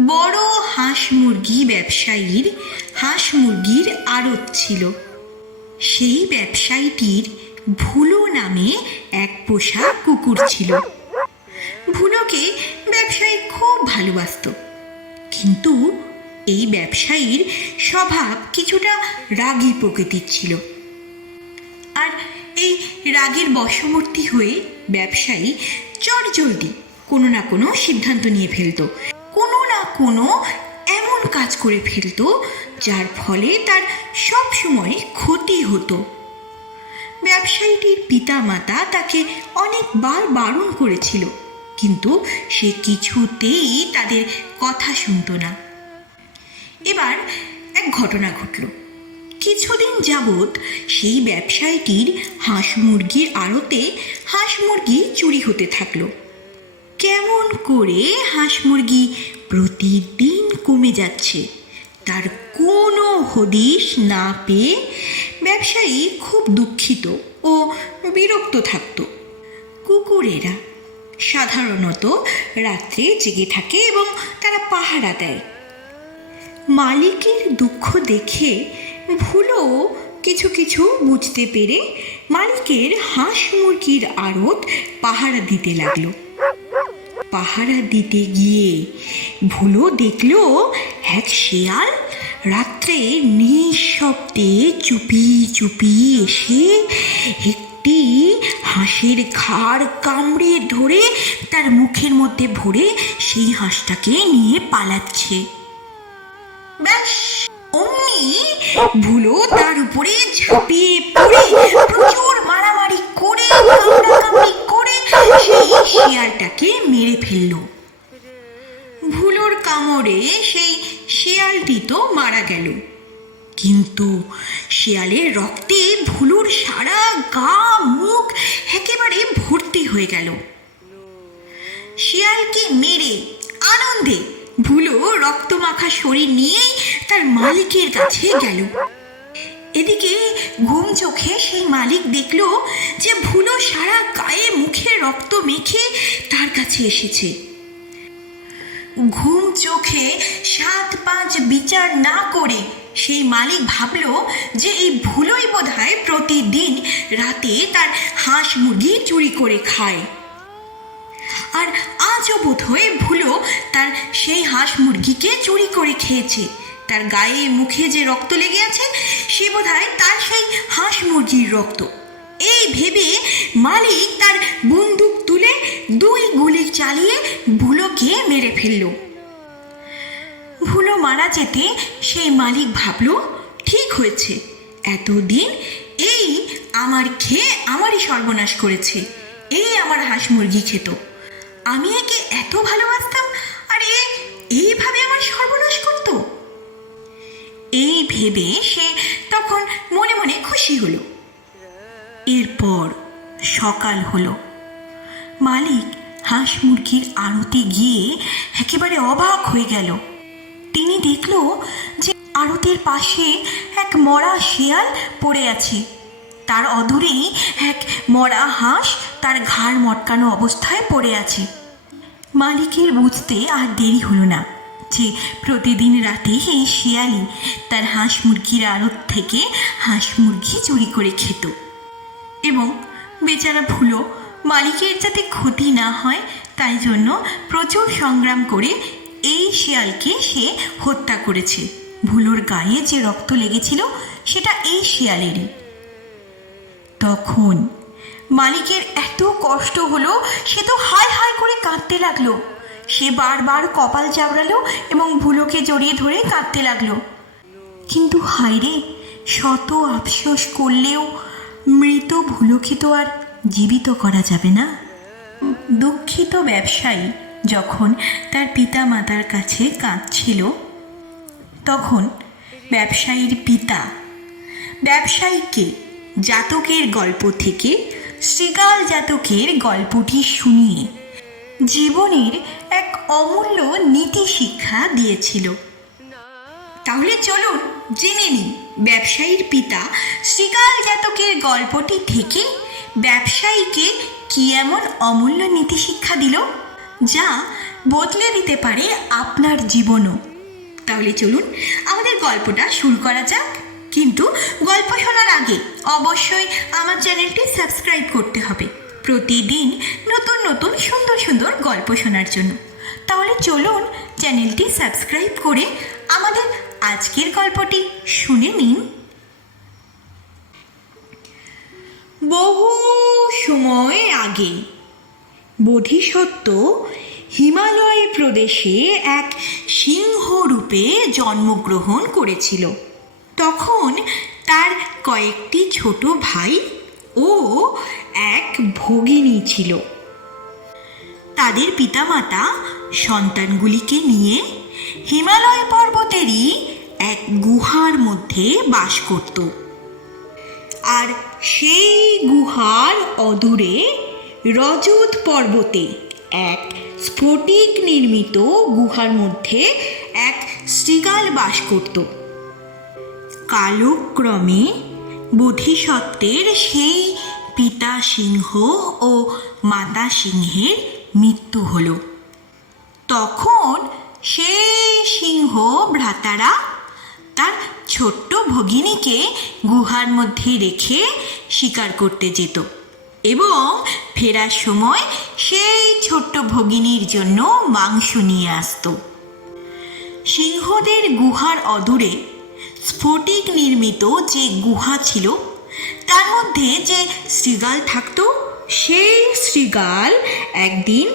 বড় হাঁস মুরগি ব্যবসায়ীর হাঁস মুরগির আড়ত ছিল। সেই ব্যবসায়ীটির ভুলো নামে এক পোষা কুকুর ছিল। ভুলোকে ব্যবসায়ী খুব ভালোবাসত। কিন্তু এই ব্যবসায়ীর স্বভাব কিছুটা রাগী প্রকৃতির ছিল। আর এই রাগের বশবর্তী হয়ে ব্যবসায়ী চটজলদি কোনো না কোনো সিদ্ধান্ত নিয়ে ফেলতো। কোনো এমন কাজ করে ফেলতো যার ফলে তার সব সময় ক্ষতি হতো। ব্যবসায়ীটির পিতামাতা তাকে অনেকবার বারণ করেছিল, কিন্তু সে কিছুতেই তাদের কথা শুনতো না। এবার এক ঘটনা ঘটল। কিছুদিন যাবৎ সেই ব্যবসায়ীটির হাঁস মুরগির আড়তে হাঁস মুরগি চুরি হতে থাকল। কেমন করে হাঁস মুরগি প্রতিদিন কমে যাচ্ছে। তার কোনো হদিশ না পেয়ে ব্যবসায়ী খুব দুঃখিত ও বিরক্ত থাকত। কুকুরেরা সাধারণত রাত্রে জেগে থাকে এবং তারা পাহারা দেয়। মালিকের দুঃখ দেখে ভুলও কিছু কিছু বুঝতে পেরে মালিকের হাঁস মুরগির আড়ত পাহারা দিতে লাগল। পাহারা দিতে গিয়ে। ভুলো দেখল এক শেয়াল রাত্রে নিঃশব্দে চুপি চুপি এসে একটি হাঁসের ঘাড় কামড়ে ধরে তার মুখের মধ্যে ভরে সেই হাঁসটাকে নিয়ে পালাচ্ছে। ব্যাস, অমনি ভুলো তার উপরে ঝাঁপিয়ে পড়ে, প্রচুর মারামারি করে কামড়াকামড়ি শিয়ালটাকে মেরে ফেলল। ভুলোর কামড়ে সেই শিয়ালটি তো মারা গেল। কিন্তু শিয়ালের রক্তে ভুলুর সারা গা, মুখ একেবারে ভর্তি হয়ে গেল। শিয়ালকে মেরে আনন্দে ভুলো রক্তমাখা শরীর নিয়েই তার মালিকের কাছে গেল। এদিকে ঘুম চোখে সেই মালিক দেখল যে ভুলো সারা গায়ে মুখে রক্ত মেখে তার কাছে এসেছে। ঘুম চোখে সাত পাঁচ বিচার না করে সেই মালিক ভাবলো যে এই ভুলোই বোধ হয় প্রতিদিন রাতে তার হাঁস মুরগি চুরি করে খায়। আর আজও বোধ হয়ে ভুলো তার সেই হাঁস মুরগিকে চুরি করে খেয়েছে। তার গায়ে মুখে যে রক্ত লেগে আছে, সে বোধ তার সেই হাঁস মুরগির রক্ত। এই ভেবে মালিক তার বন্দুক তুলে দুই গুলি চালিয়ে ভুলোকে মেরে ফেলল। ভুলো মারা যেতে সেই মালিক ভাবলো, ঠিক হয়েছে, এতদিন এই আমার খেয়ে আমারই সর্বনাশ করেছে, এই আমার হাঁস মুরগি খেত। আমি একে এত ভালোবাসতাম আর এ এইভাবে আমার সর্বনাশ করত এই ভেবে সে তখন মনে মনে খুশি হলো। এরপর সকাল হলো। মালিক হাঁস মুরগির আড়তে গিয়ে একেবারে অবাক হয়ে গেল। তিনি দেখল যে আড়তের পাশে এক মরা শিয়াল পড়ে আছে। তার অদূরেই এক মরা হাঁস তার ঘাড় মটকানো অবস্থায় পড়ে আছে। মালিকের বুঝতে আর দেরি হলো না। যে প্রতিদিন রাতে এই শিয়ালই তার হাঁস মুরগির আড়ত থেকে হাঁস মুরগি চুরি করে খেত। এবং বেচারা ভুলো, মালিকের যাতে ক্ষতি না হয়, তাই জন্য প্রচুর সংগ্রাম করে এই শিয়ালকে সে হত্যা করেছে। ভুলোর গায়ে যে রক্ত লেগেছিল, সেটা এই শিয়ালেরই। তখন মালিকের এত কষ্ট হলো, সে তো হায় হায় করে কাঁদতে লাগল। সে বারবার কপাল চাবড়ালো এবং ভুলোকে জড়িয়ে ধরে কাঁদতে লাগল। কিন্তু হায় রে শত আফসোস করলেও মৃত ভুলোকে তো আর জীবিত করা যাবে না। দুঃখিত ব্যবসায়ী যখন তার পিতা মাতার কাছে কাঁদছিল, তখন ব্যবসায়ীর পিতা ব্যবসায়ীকে জাতকের গল্প থেকে শ্রীগাল জাতকের গল্পটি শুনিয়ে জীবনের এক অমূল্য নীতি শিক্ষা দিয়েছিল। তাহলে চলুন জেনে নিন ব্যবসায়ীর পিতা শ্রীকাল জাতকের গল্পটি থেকে ব্যবসায়ীকে কি এমন অমূল্য নীতি শিক্ষা দিল, যা বদলে দিতে পারে আপনার জীবনও। তাহলে চলুন আমাদের গল্পটা শুরু করা যাক। কিন্তু গল্প শোনার আগে অবশ্যই আমার চ্যানেলটি সাবস্ক্রাইব করতে হবে। প্রতিদিন নতুন নতুন সুন্দর সুন্দর গল্প শোনার জন্য। তাহলে চলুন চ্যানেলটি সাবস্ক্রাইব করে আমাদের আজকের গল্পটি শুনে নিন। বহু সময় আগে বোধিসত্ত্ব হিমালয় প্রদেশে এক সিংহ রূপে জন্মগ্রহণ করেছিল। তখন তার কয়েকটি ছোট ভাই ও এক ভগিনী ছিল। তাদের পিতামাতা সন্তানগুলিকে নিয়ে হিমালয় পর্বতেরই এক গুহার মধ্যে বাস করত। আর সেই গুহার অদূরে রজত পর্বতে এক স্ফটিক নির্মিত গুহার মধ্যে এক শৃগাল বাস করত। কালক্রমে বোধিসত্ত্বের সেই পিতা সিংহ ও মাতা সিংহের মৃত্যু হল। তখন সেই সিংহ ভ্রাতারা তার ছোট্ট ভগিনীকে গুহার মধ্যে রেখে শিকার করতে যেত এবং ফেরার সময় সেই ছোট্ট ভগিনীর জন্য মাংস নিয়ে আসতো। সিংহদের গুহার অদূরে স্ফটিক নির্মিত যে গুহা ছিল তার মধ্যে যে শৃগাল থাকতো, সেই শৃগাল একদিন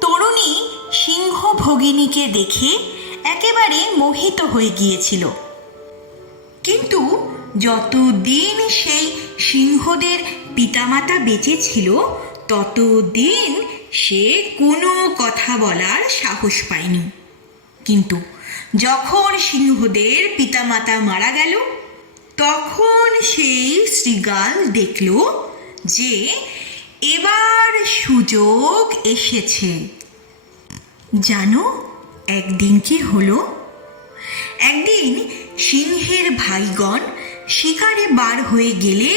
তরুণী সিংহ ভগিনীকে দেখে একেবারে মোহিত হয়ে গিয়েছিল। কিন্তু যতদিন সেই সিংহদের পিতামাতা বেঁচে ছিল, ততদিন সে কোনো কথা বলার সাহস পায়নি। কিন্তু যখন সিংহদের পিতামাতা মারা গেল তখন সেই শৃগাল দেখল যে এবার সুযোগ এসেছে। জানো, একদিন কি হলো? একদিন সিংহের ভাইগণ শিকারে বার হয়ে গেলে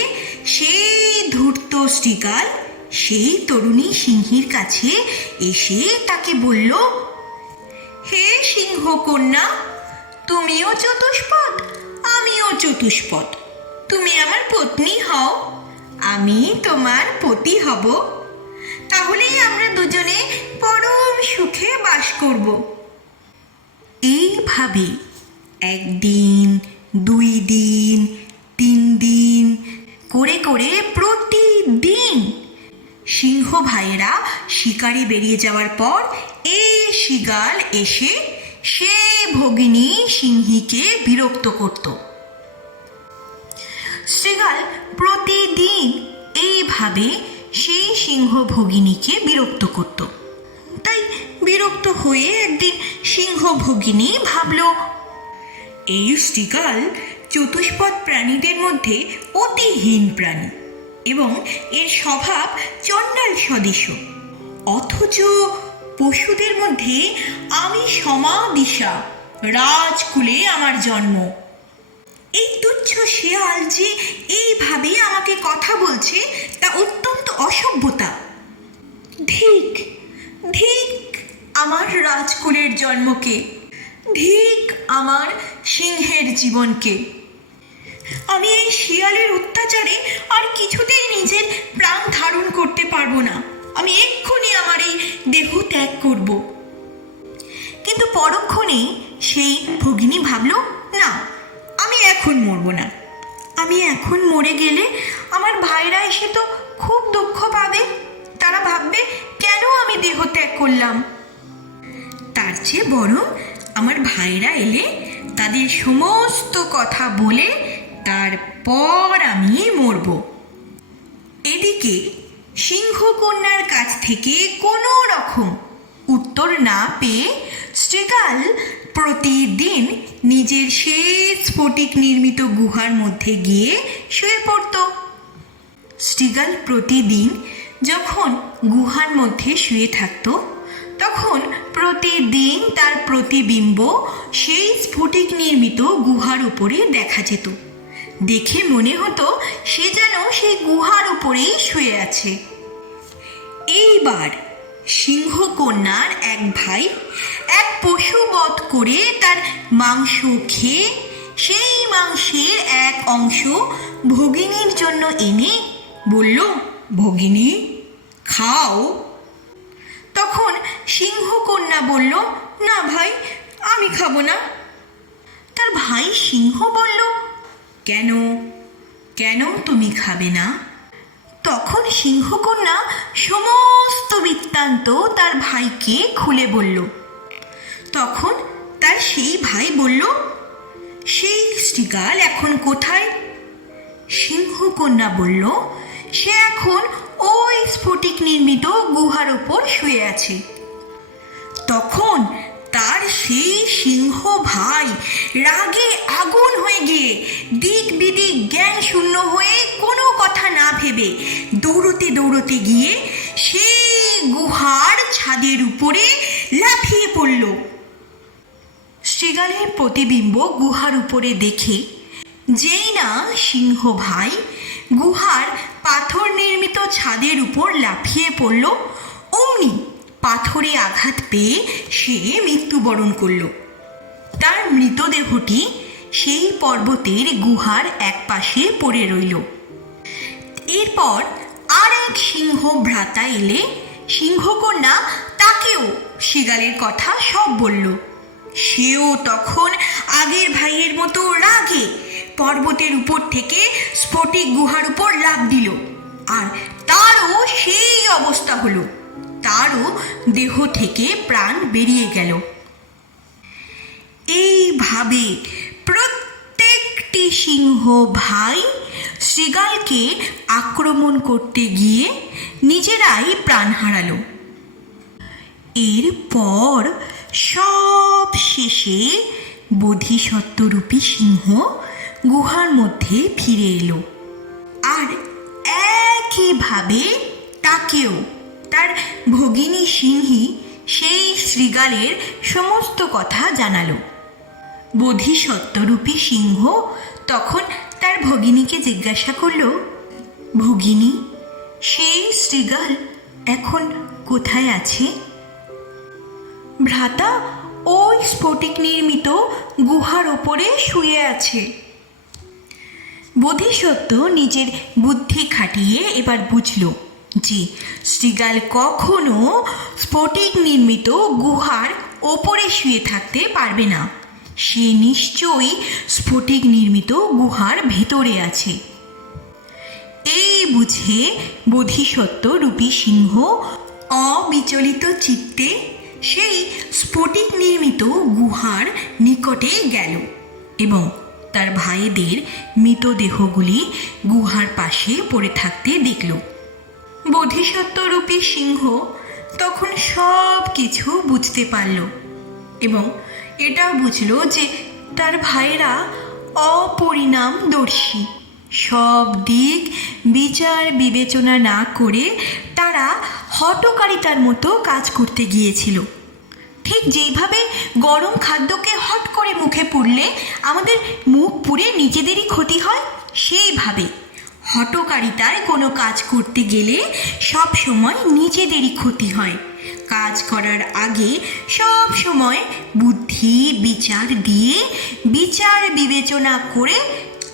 সেই ধূর্ত শৃগাল সেই তরুণী সিংহীর কাছে এসে তাকে বলল, হে সিংহ কন্যা তুমিও চতুষ্পদ আমিও চতুষ্পদ। তুমি আমার পত্নী হও, আমি তোমার পতি হব। তাহলেই আমরা দুজনে পরম সুখে বাস করব। এইভাবে একদিন, দুই দিন, তিন দিন করে করে প্রতিদিন সিংহ ভাইয়েরা শিকারে বেরিয়ে যাওয়ার পর এই শিগাল এসে সে ভগিনী সিংহীকে বিরক্ত করত। শৃগাল প্রতিদিন এইভাবে সেই সিংহ ভগিনীকে বিরক্ত করত। তাই বিরক্ত হয়ে একদিন সিংহ ভগিনী ভাবল, এই শৃগাল চতুষ্পদ প্রাণীদের মধ্যে অতিহীন প্রাণী এবং এর স্বভাব চণ্ডাল সদৃশ অথচ পশুদের মধ্যে আমি সমাদিশা, রাজকুলে আমার জন্ম। এই তুচ্ছ শেয়াল যে এইভাবে আমাকে কথা বলছে, তা অত্যন্ত অসভ্যতা। ধিক ধিক আমার রাজকুলের জন্মকে, ধিক আমার সিংহের জীবনকে। আমি এই শিয়ালের অত্যাচারে আর কিছুতেই নিজের প্রাণ ধারণ করতে পারব না। আমি এক্ষুনি এই দেহ ত্যাগ করব। কিন্তু পরক্ষণেই সেই ভগিনী ভাবল, না, আমি এখন মরবো না। আমি এখন মরে গেলে আমার ভাইরা এসে তো খুব দুঃখ পাবে। তারা ভাববে, কেন আমি দেহ ত্যাগ করলাম? তার চেয়ে বরং আমার ভাইরা এলে তাদের সমস্ত কথা বলে তারপর আমি মরব। এদিকে সিংহকন্যার কাছ থেকে কোনো রকম উত্তর না পেয়ে শ্রীকাল প্রতিদিন নিজের সেই স্ফটিক নির্মিত গুহার মধ্যে গিয়ে শুয়ে পড়ত। শ্রীগাল প্রতিদিন যখন গুহার মধ্যে শুয়ে থাকতো, তখন প্রতিদিন তার প্রতিবিম্ব সেই স্ফটিক নির্মিত গুহার উপরে দেখা যেত। দেখে মনে হতো সে যেন সেই গুহার উপরেই শুয়ে আছে। এইবার সিংহকন্যার এক ভাই এক পশু বধ করে তার মাংস খেয়ে সেই মাংসের এক অংশ ভগিনীর জন্য এনে বলল, ভগিনী, খাও। তখন সিংহকন্যা বলল, না ভাই, আমি খাব না। তার ভাই সিংহ বলল কেন? কেন তুমি খাবে না? তখন সিংহকন্যা সমস্ত বৃত্তান্ত তার ভাইকে খুলে বলল। তখন তার সেই ভাই বলল, সেই শ্রীগাল এখন কোথায়? সিংহকন্যা বলল, সে এখন ওই স্ফটিক নির্মিত গুহার ওপর শুয়ে আছে। তখন তার সেই সিংহ ভাই। রাগে আগুন হয়ে গিয়ে দিক বিদিক জ্ঞান শূন্য হয়ে কোনো কথা না ভেবে দৌড়তে দৌড়তে গিয়ে সেই গুহার ছাদের উপরে লাফিয়ে পড়ল। শ্রীগালের প্রতিবিম্ব গুহার উপরে দেখে যেই না সিংহ ভাই গুহার পাথর নির্মিত ছাদের উপর লাফিয়ে পড়ল পাথরে আঘাত পেয়ে সে মৃত্যুবরণ করল। তার মৃতদেহটি সেই পর্বতের গুহার এক পাশে পড়ে রইল। এরপর আর এক সিংহ ভ্রাতা এলে, সিংহকন্যা তাকেও শিগালের কথা সব বলল। সেও তখন আগের ভাইয়ের মতো রাগে পর্বতের উপর থেকে স্ফটিক গুহার উপর লাফ দিল, আর তারও সেই অবস্থা হলো। তারও দেহ থেকে প্রাণ বেরিয়ে গেল। এইভাবে প্রত্যেকটি সিংহ ভাই শ্রীগালকে আক্রমণ করতে গিয়ে নিজেরাই প্রাণ হারালো। এরপর সব শেষে বোধিসত্ত্বরূপী সিংহ গুহার মধ্যে ফিরে এলো। আর একইভাবে তাকেও তার ভগিনী সিংহী সেই শ্রীগালের সমস্ত কথা জানালো। বোধিসত্ত্বরূপী সিংহ তখন তার ভগিনীকে জিজ্ঞাসা করল, ভগিনী, সেই শ্রীগাল এখন কোথায় আছে? ভ্রাতা, ওই স্ফটিক নির্মিত গুহার ওপরে শুয়ে আছে। বোধিসত্ত্ব নিজের বুদ্ধি খাটিয়ে এবার বুঝল যে শ্রীগাল কখনো স্ফটিক নির্মিত গুহার ওপরে শুয়ে থাকতে পারবে না। সে নিশ্চয়ই স্ফটিক নির্মিত গুহার ভেতরে আছে। এই বুঝে বোধিসত্ত্ব রূপী সিংহ অবিচলিত চিত্তে সেই স্ফটিক নির্মিত গুহার নিকটে গেল এবং তার ভাইদের মৃতদেহগুলি গুহার পাশে পড়ে থাকতে দেখল। বোধিসত্ত্বরূপী সিংহ তখন সব কিছু বুঝতে পারল এবং এটাও বুঝল যে তার ভাইয়েরা অপরিণামদর্শী। সব দিক বিচার বিবেচনা না করে তারা হটকারিতার মতো কাজ করতে গিয়েছিল। ঠিক যেইভাবে গরম খাদ্যকে হট করে মুখে পুড়লে আমাদের মুখ পুড়ে নিজেদেরই ক্ষতি হয়, সেইভাবে হটকারিতায় কোনো কাজ করতে গেলে সব সময় নিজেদেরই ক্ষতি হয়। কাজ করার আগে সব সময় বুদ্ধি, বিচার দিয়ে বিচার বিবেচনা করে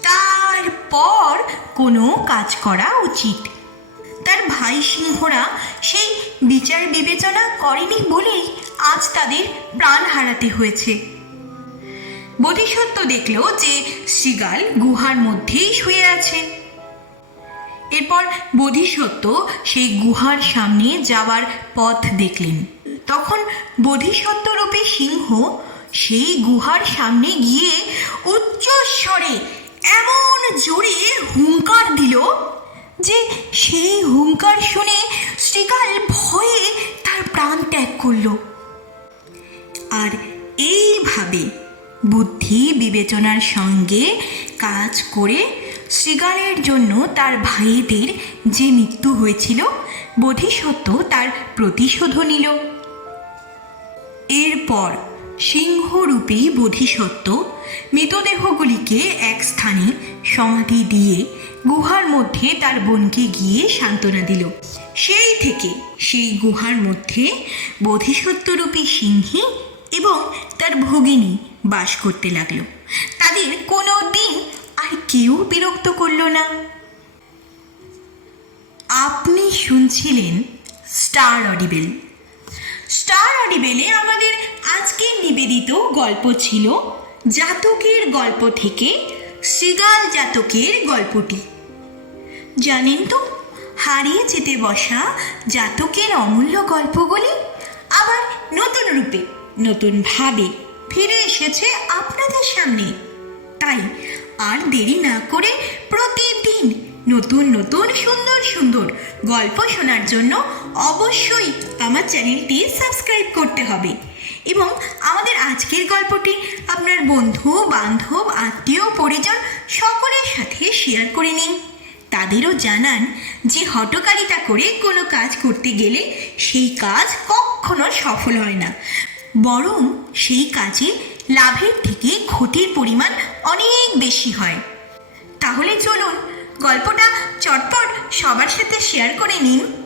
তারপর কোনো কাজ করা উচিত। তার ভাই সিংহরা সেই বিচার বিবেচনা করেনি বলেই আজ তাদের প্রাণ হারাতে হয়েছে। বোধিসত্ত্ব দেখল যে শ্রীগাল গুহার মধ্যেই শুয়ে আছে। এরপর বোধিসত্ত্ব সেই গুহার সামনে যাওয়ার পথ দেখলেন। তখন বোধিসত্ত্বরূপী সিংহ সেই গুহার সামনে গিয়ে উচ্চস্বরে এমন জোরে হুঙ্কার দিল যে সেই হুঙ্কার শুনে শ্রীকাল ভয়ে তার প্রাণ ত্যাগ করল। আর এইভাবে বুদ্ধি বিবেচনার সঙ্গে কাজ করে শ্রীগালের জন্য তার ভাইদের যে মৃত্যু হয়েছিল, বোধিসত্ত্ব তার প্রতিশোধও নিল। এরপর সিংহরূপী বোধিসত্ত্ব মৃতদেহগুলিকে এক স্থানে সমাধি দিয়ে গুহার মধ্যে তার বোনকে গিয়ে সান্ত্বনা দিল। সেই থেকে সেই গুহার মধ্যে বোধিসত্ত্বরূপী সিংহী এবং তার ভগিনী বাস করতে লাগল। তাদের কোনো দিন আর কেউ বিরক্ত করল না। আপনি শুনছিলেন স্টার অডিবেল। স্টার অডিবেলে আমাদের আজকের নিবেদিত গল্প ছিল জাতকের গল্প থেকে শ্রীগাল জাতকের গল্পটি। জানেন তো, হারিয়ে যেতে বসা জাতকের অমূল্য গল্পগুলি আবার নতুন রূপে, নতুন ভাবে ফিরে এসেছে আপনাদের সামনে। তাই আর দেরি না করে প্রতিদিন নতুন নতুন, সুন্দর সুন্দর গল্প শোনার জন্য অবশ্যই আমার চ্যানেলটি সাবস্ক্রাইব করতে হবে। এবং আমাদের আজকের গল্পটি আপনার বন্ধু, বান্ধব, আত্মীয়, পরিজন সকলের সাথে শেয়ার করে নিন। তাদেরও জানান যে হটকারিতা করে কোনো কাজ করতে গেলে সেই কাজ কখনো সফল হয় না। বরং সেই কাজে লাভের থেকে ক্ষতির পরিমাণ অনেক বেশি হয়। তাহলে চলুন গল্পটা চটপট সবার সাথে শেয়ার করে নিন